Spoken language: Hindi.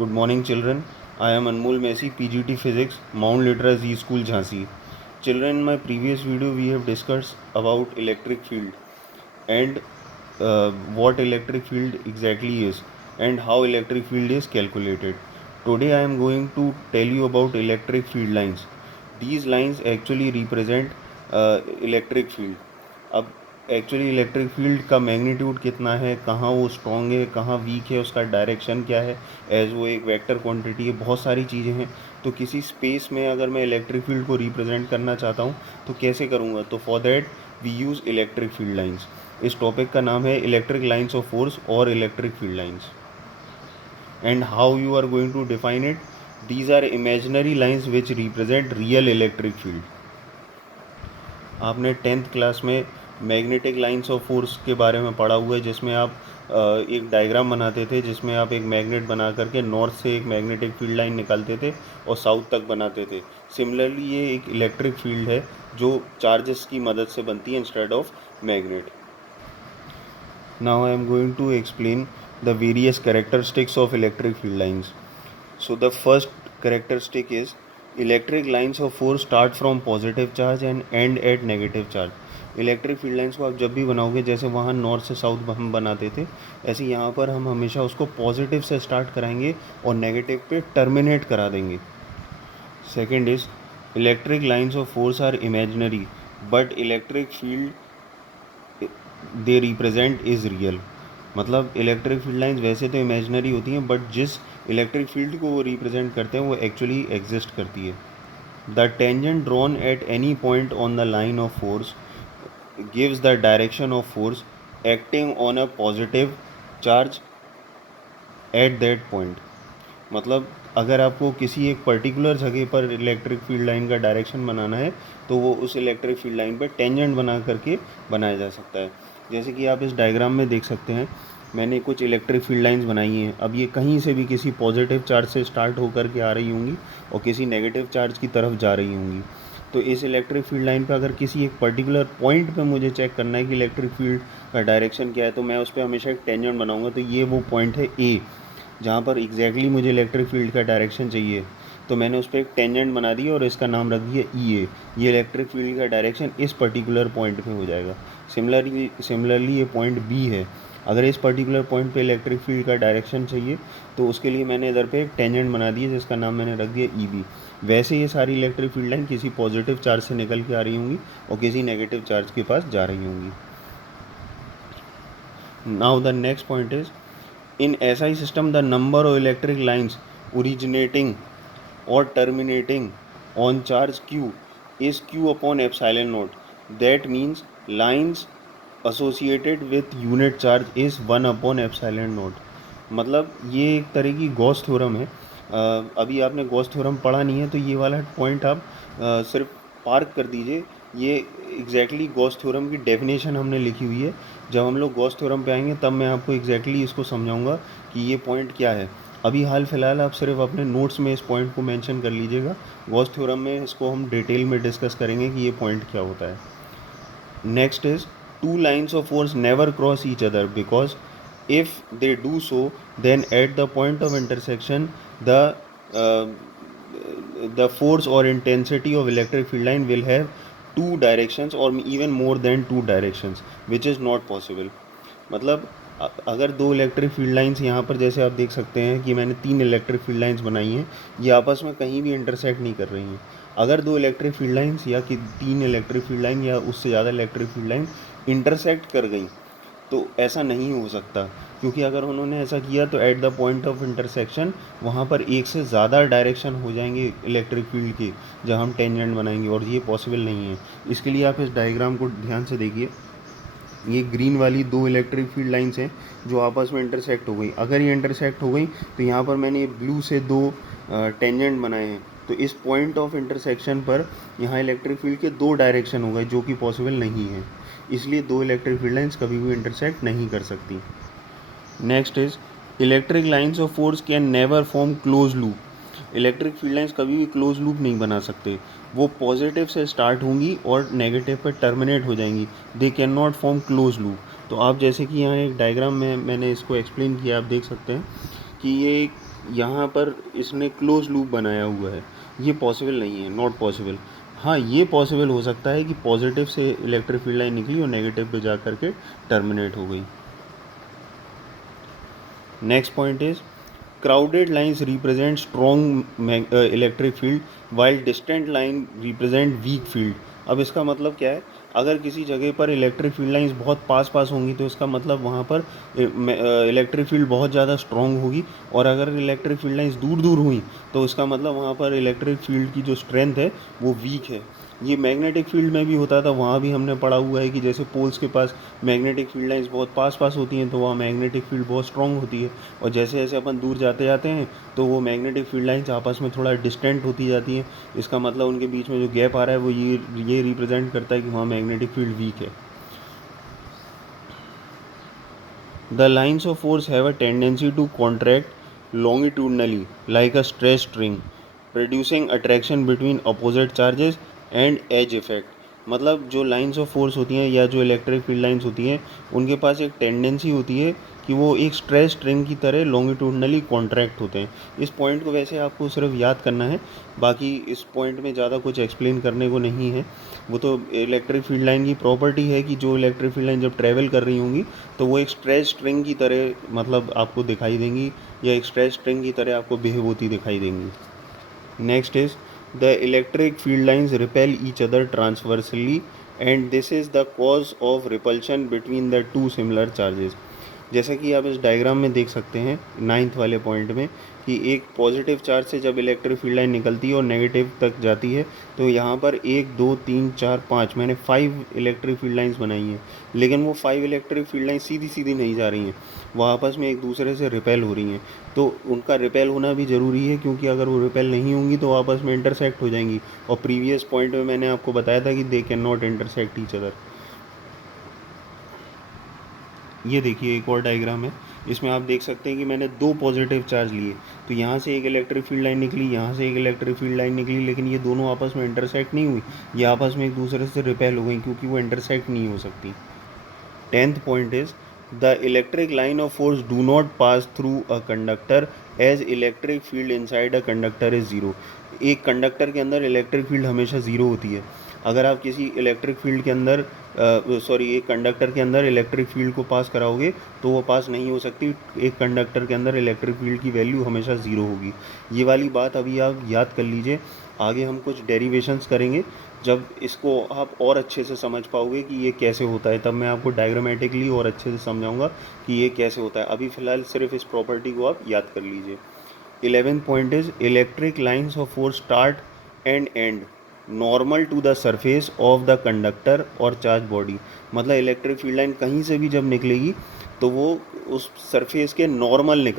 Good morning, children. I am Anmol Messi, PGT Physics, Mount Litra Z School, Jhansi. Children, in my previous video, we have discussed about electric field and what electric field exactly is and how electric field is calculated. Today, I am going to tell you about electric field lines. These lines actually represent electric field. अब एक्चुअली इलेक्ट्रिक फील्ड का मैग्नीट्यूड कितना है, कहाँ वो स्ट्रॉन्ग है, कहाँ वीक है, उसका डायरेक्शन क्या है, एज वो एक वेक्टर क्वांटिटी है, बहुत सारी चीज़ें हैं। तो किसी स्पेस में अगर मैं इलेक्ट्रिक फील्ड को रिप्रेजेंट करना चाहता हूँ तो कैसे करूँगा? तो for that we use electric field lines. इस टॉपिक का नाम है इलेक्ट्रिक लाइंस ऑफ फोर्स और electric field lines. And how you are going to define it? These are imaginary lines which represent real electric field. आपने 10th क्लास में मैग्नेटिक लाइंस ऑफ फोर्स के बारे में पढ़ा हुआ है, जिसमें आप एक डायग्राम बनाते थे, जिसमें आप एक मैग्नेट बना करके नॉर्थ से एक मैग्नेटिक फील्ड लाइन निकालते थे और साउथ तक बनाते थे। सिमिलरली ये एक इलेक्ट्रिक फील्ड है जो चार्जेस की मदद से बनती है instead of magnet. Now I am going to explain the various characteristics of electric field lines. So the first characteristic is electric lines of force start from positive charge and end at negative charge. Electric field lines को आप जब भी बनाओगे, जैसे वहाँ नॉर्थ से साउथ हम बनाते थे, ऐसे यहाँ पर हम हमेशा उसको पॉजिटिव से स्टार्ट कराएंगे और नेगेटिव पे टर्मिनेट करा देंगे. Second is electric lines of force are imaginary but electric field they represent is real. मतलब इलेक्ट्रिक फील्ड लाइंस वैसे तो इमेजिनरी होती हैं, बट जिस इलेक्ट्रिक फील्ड को वो रिप्रेजेंट करते हैं वो एक्चुअली एग्जिस्ट करती है. The tangent drawn at any point on the line of force gives the direction of force acting on a positive charge at that point. मतलब अगर आपको किसी एक पर्टिकुलर जगह पर इलेक्ट्रिक फील्ड लाइन का डायरेक्शन बनाना है तो वो उस इलेक्ट्रिक फील्ड लाइन पर टेंजेंट बना करके बनाया जा सकता है. जैसे कि आप इस डायग्राम में देख सकते हैं, मैंने कुछ इलेक्ट्रिक फील्ड लाइंस बनाई हैं. अब ये कहीं से भी किसी पॉजिटिव चार्ज से स्टार्ट होकर के आ रही होंगी और किसी नेगेटिव चार्ज की तरफ जा रही होंगी. तो इस इलेक्ट्रिक फील्ड लाइन पर अगर किसी एक पर्टिकुलर पॉइंट पे मुझे चेक करना है कि इलेक्ट्रिक फील्ड का डायरेक्शन क्या है, तो मैं उस पर हमेशा एक टेंजेंट बनाऊंगा. तो ये वो पॉइंट है ए, जहाँ पर एग्जैक्टली मुझे इलेक्ट्रिक फील्ड का डायरेक्शन चाहिए. तो मैंने उस पर एक टेंजेंट बना दी और इसका नाम रख दिया ई ए. ये इलेक्ट्रिक फील्ड का डायरेक्शन इस पर्टिकुलर पॉइंट पे हो जाएगा. सिमिलरली ये पॉइंट बी है. अगर इस पर्टिकुलर पॉइंट पे इलेक्ट्रिक फील्ड का डायरेक्शन चाहिए तो उसके लिए मैंने इधर पे एक टेंजेंट बना दी है जिसका नाम मैंने रख दिया ई बी. वैसे ये सारी इलेक्ट्रिक फील्ड लाइन किसी पॉजिटिव चार्ज से निकल के आ रही होंगी और किसी नेगेटिव चार्ज के पास जा रही होंगी. Now the next point is in SI system the number of electric lines originating or terminating on charge q is q upon epsilon naught. That means lines associated with unit charge is 1 upon epsilon naught. मतलब ये एक तरह की गॉस थ्योरम है. अभी आपने गॉस थ्योरम पढ़ा नहीं है तो ये वाला पॉइंट आप सिर्फ पार्क कर दीजिए. ये एग्जैक्टली गॉस थ्योरम की डेफिनेशन हमने लिखी हुई है. जब हम लोग गॉस थ्योरम पे आएंगे तब मैं आपको एग्जैक्टली इसको समझाऊंगा कि ये पॉइंट क्या है. अभी हाल फिलहाल आप सिर्फ अपने नोट्स में इस पॉइंट को मेंशन कर लीजिएगा. गॉस थ्योरम में इसको हम डिटेल में डिस्कस करेंगे कि ये पॉइंट क्या होता है. Next is two lines of force never cross each other because if they do so then at the point of intersection uh, the force or intensity of electric field line will have two directions or even more than two directions which is not possible. मतलब अगर दो इलेक्ट्रिक फील्ड लाइंस यहाँ पर, जैसे आप देख सकते हैं कि मैंने 3 इलेक्ट्रिक फील्ड लाइंस बनाई हैं, ये आपस में कहीं भी इंटरसेक्ट नहीं कर रही हैं. अगर दो इलेक्ट्रिक फील्ड लाइंस या कि 3 इलेक्ट्रिक फील्ड लाइन या उससे ज़्यादा इलेक्ट्रिक फील्ड लाइन इंटरसेक्ट कर गई तो ऐसा नहीं हो सकता, क्योंकि अगर उन्होंने ऐसा किया तो at the point of intersection वहाँ पर एक से ज़्यादा डायरेक्शन हो जाएंगे इलेक्ट्रिक फील्ड के जब हम टेंजेंट बनाएंगे, और ये पॉसिबल नहीं है. इसके लिए आप इस डायग्राम को ध्यान से देखिए. ये ग्रीन वाली दो इलेक्ट्रिक फील्ड लाइंस हैं जो आपस में इंटरसेक्ट हो गई. अगर ये इंटरसेक्ट हो गई तो यहाँ पर मैंने ब्लू से दो टेंजेंट बनाए हैं. तो इस पॉइंट ऑफ इंटरसेक्शन पर यहाँ इलेक्ट्रिक फील्ड के दो डायरेक्शन हो गए जो कि पॉसिबल नहीं है. इसलिए दो इलेक्ट्रिक फील्ड लाइंस कभी भी इंटरसेक्ट नहीं कर सकती. Next is electric lines of force can never form close loop. Electric field lines कभी भी क्लोज लूप नहीं बना सकते. वो पॉजिटिव से स्टार्ट होंगी और नेगेटिव पर टर्मिनेट हो जाएंगी. They can not form close loop. तो आप जैसे कि यहाँ एक डायग्राम में मैंने इसको एक्सप्लेन किया, आप देख सकते हैं कि ये एक यहाँ पर इसने क्लोज लूप बनाया हुआ है, ये पॉसिबल नहीं है, नॉट पॉसिबल। हाँ, ये पॉसिबल हो सकता है कि पॉजिटिव से इलेक्ट्रिक फील्ड लाइन निकली और नेगेटिव पे जा कर के टर्मिनेट हो गई। Next point is crowded lines represent strong electric field while distant line represent weak field। अब इसका मतलब क्या है, अगर किसी जगह पर इलेक्ट्रिक फील्ड लाइंस बहुत पास पास होंगी तो इसका मतलब वहाँ पर इलेक्ट्रिक फील्ड बहुत ज़्यादा स्ट्रॉन्ग होगी, और अगर इलेक्ट्रिक फील्ड लाइंस दूर दूर हुई तो इसका मतलब वहाँ पर इलेक्ट्रिक फील्ड की जो स्ट्रेंथ है वो वीक है। ये मैग्नेटिक फील्ड में भी होता था, वहाँ भी हमने पढ़ा हुआ है कि जैसे पोल्स के पास मैग्नेटिक फील्ड लाइंस बहुत पास पास होती हैं तो वहाँ मैग्नेटिक फील्ड बहुत स्ट्रॉन्ग होती है, और जैसे जैसे अपन दूर जाते जाते हैं तो वो मैग्नेटिक फील्ड लाइंस आपस में थोड़ा डिस्टेंट होती जाती हैं। इसका मतलब उनके बीच में जो गैप आ रहा है वो ये रिप्रेजेंट करता है कि वहाँ मैग्नेटिक फील्ड वीक है। The lines of force have a tendency to contract longitudinally like a stress string, producing attraction between opposite charges and edge effect। मतलब जो लाइंस ऑफ फोर्स होती हैं या जो इलेक्ट्रिक फील्ड लाइंस होती हैं उनके पास एक टेंडेंसी होती है कि वो एक स्ट्रेस स्ट्रिंग की तरह लॉन्गिट्यूडनली कॉन्ट्रैक्ट होते हैं। इस पॉइंट को वैसे आपको सिर्फ याद करना है, बाकी इस पॉइंट में ज़्यादा कुछ एक्सप्लेन करने को नहीं है। वो तो इलेक्ट्रिक फील्ड लाइन की प्रॉपर्टी है कि जो इलेक्ट्रिक फील्ड लाइन जब ट्रैवल कर रही होंगी तो वो एक स्ट्रेच स्ट्रिंग की तरह मतलब आपको दिखाई देंगी, या एक स्ट्रेच स्ट्रिंग की तरह आपको बिहेव होती दिखाई देंगी। Next is the electric field lines repel each other transversely and this is the cause of repulsion between the two similar charges. जैसा कि आप इस डायग्राम में देख सकते हैं 9th वाले पॉइंट में कि एक पॉजिटिव चार्ज से जब इलेक्ट्रिक फील्ड लाइन निकलती है और नेगेटिव तक जाती है तो यहाँ पर 1 2 3 4 5 मैंने 5 इलेक्ट्रिक फील्ड लाइंस बनाई हैं, लेकिन वो 5 इलेक्ट्रिक फील्ड लाइन सीधी सीधी नहीं जा रही हैं, वो आपस में एक दूसरे से रिपेल हो रही हैं। तो उनका रिपेल होना भी ज़रूरी है, क्योंकि अगर वो रिपेल नहीं होंगी तो आपस में इंटरसेक्ट हो जाएंगी, और प्रीवियस पॉइंट में मैंने आपको बताया था कि they can not intersect each other. ये देखिए एक और डायग्राम है, इसमें आप देख सकते हैं कि मैंने 2 पॉजिटिव चार्ज लिए, तो यहाँ से एक इलेक्ट्रिक फील्ड लाइन निकली, यहाँ से एक इलेक्ट्रिक फील्ड लाइन निकली, लेकिन ये दोनों आपस में इंटरसेक्ट नहीं हुई, ये आपस में एक दूसरे से रिपेल हो गई क्योंकि वो इंटरसेक्ट नहीं हो सकती। 10th point is the electric line of force do not pass through a conductor as electric field inside a conductor is zero। एक कंडक्टर के अंदर इलेक्ट्रिक फील्ड हमेशा ज़ीरो होती है। अगर आप किसी इलेक्ट्रिक फील्ड के अंदर एक कंडक्टर के अंदर इलेक्ट्रिक फील्ड को पास कराओगे तो वो पास नहीं हो सकती। एक कंडक्टर के अंदर इलेक्ट्रिक फील्ड की वैल्यू हमेशा ज़ीरो होगी। ये वाली बात अभी आप याद कर लीजिए, आगे हम कुछ डेरिवेशंस करेंगे, जब इसको आप और अच्छे से समझ पाओगे कि ये कैसे होता है तब मैं आपको डायग्रामेटिकली और अच्छे से समझाऊंगा कि ये कैसे होता है। अभी फ़िलहाल सिर्फ इस प्रॉपर्टी को आप याद कर लीजिए। 11th point is electric lines of force start and end normal to the surface of the conductor और चार्ज बॉडी। मतलब इलेक्ट्रिक फील्ड लाइन कहीं से भी जब निकलेगी तो वो उस सरफेस के नॉर्मल निकल